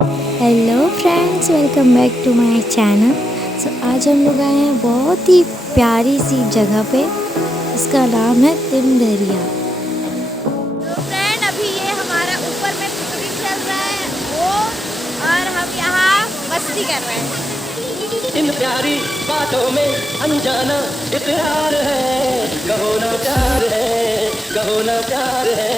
Hello friends, welcome back to my channel. आज हम लोग आए हैं बहुत ही प्यारी सी जगह पे। इसका नाम है तिंधरिया। तो फ्रेंड, अभी ये हमारा ऊपर में पिकनिक चल रहा है वो, और हम यहाँ मस्ती कर रहे हैं। इन प्यारी बातों में अनजाना इकरार है, कहो ना प्यार है, कहो ना प्यार है।